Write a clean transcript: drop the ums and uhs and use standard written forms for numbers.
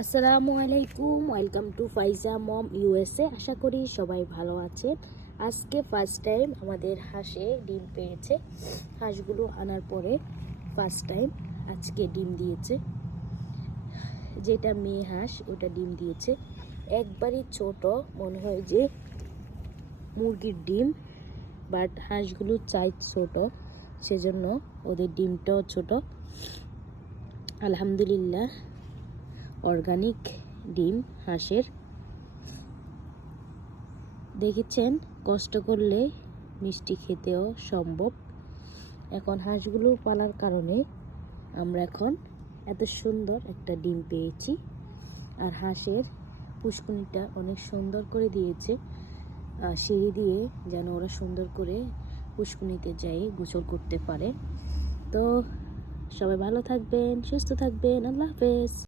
আসসালামু আলাইকুম, welcome to Faiza mom USA. আশা করি সবাই ভালো আছেন। আজকে ফার্স্ট টাইম আমাদের হাঁসে ডিম পেয়েছে। হাঁসগুলো আনার পরে ফার্স্ট টাইম আজকে ডিম দিয়েছে। যেটা মেয়ে হাঁস ওটা ডিম দিয়েছে। একবারই ছোট, মনে হয় যে মুরগির ডিম, বাট হাঁসগুলো চাই ছোট, সেজন্য ওদের ডিমটাও ছোট। আলহামদুলিল্লাহ, অর্গানিক ডিম হাঁসের। দেখেছেন, কষ্ট করলে মিষ্টি খেতেও সম্ভব। এখন হাঁসগুলো পালার কারণে আমরা এখন এত সুন্দর একটা ডিম পেয়েছি। আর হাঁসের পুষ্কুনিটা অনেক সুন্দর করে দিয়েছে, সিঁড়ি দিয়ে, যেন ওরা সুন্দর করে পুষ্কুনিতে যাই গোসল করতে পারে। তো সবাই ভালো থাকবেন, সুস্থ থাকবেন। আল্লাহ হাফেজ।